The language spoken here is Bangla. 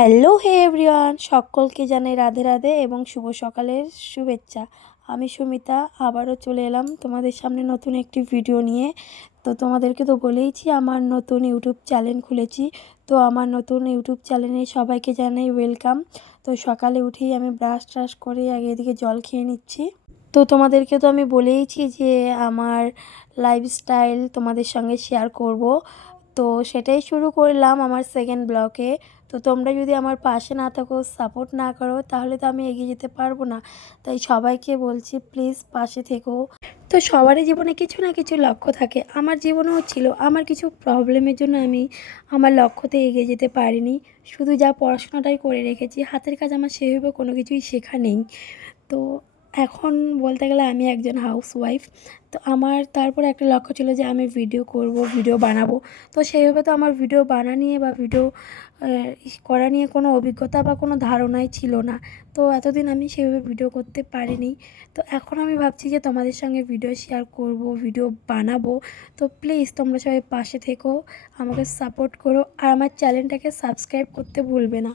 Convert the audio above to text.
হ্যালো হে এভরিওয়ান, সকলকে জানাই রাধে রাধে এবং শুভ সকালের শুভেচ্ছা। আমি সুমিতা আবারও চলে এলাম তোমাদের সামনে নতুন একটি ভিডিও নিয়ে। তো তোমাদেরকে তো বলেইছি আমার নতুন ইউটিউব চ্যানেল খুলেছি। তো আমার নতুন ইউটিউব চ্যানেলে সবাইকে জানাই ওয়েলকাম। তো সকালে উঠেই আমি ব্রাশ ট্রাশ করে আগে এদিকে জল খেয়ে নিচ্ছি। তো তোমাদেরকে তো আমি বলেইছি যে আমার লাইফস্টাইল তোমাদের সঙ্গে শেয়ার করব। তো সেটাই শুরু করলাম আমার সেকেন্ড ব্লকে। তো তোমরা যদি আমার পাশে না থাকো, সাপোর্ট না করো, তাহলে তো আমি এগিয়ে যেতে পারবো না। তাই সবাইকে বলছি প্লিজ পাশে থেকো। তো সবারই জীবনে কিছু না কিছু লক্ষ্য থাকে, আমার জীবনেও ছিল। আমার কিছু প্রবলেমের জন্য আমি আমার লক্ষ্যতে এগিয়ে যেতে পারিনি। শুধু যা পড়াশোনাটাই করে রেখেছি, হাতের কাজ আমার সেভাবে কোনো কিছুই শেখা নেই। তো এখন বলতে গেলে আমি একজন হাউসওয়াইফ। তো আমার তারপরে একটা লক্ষ্য ছিল যে আমি ভিডিও করব, ভিডিও বানাবো। তো সেইভাবে তো আমার ভিডিও বানা নিয়ে বা ভিডিও করা নিয়ে কোনো অভিজ্ঞতা বা কোনো ধারণাই ছিল না। তো এতদিন আমি সেভাবে ভিডিও করতে পারিনি। তো এখন আমি ভাবছি যে তোমাদের সঙ্গে ভিডিও শেয়ার করব, ভিডিও বানাবো। তো প্লিজ তোমরা সবাই পাশে থেকো, আমাকে সাপোর্ট করো আর আমার চ্যানেলটাকে সাবস্ক্রাইব করতে ভুলবে না।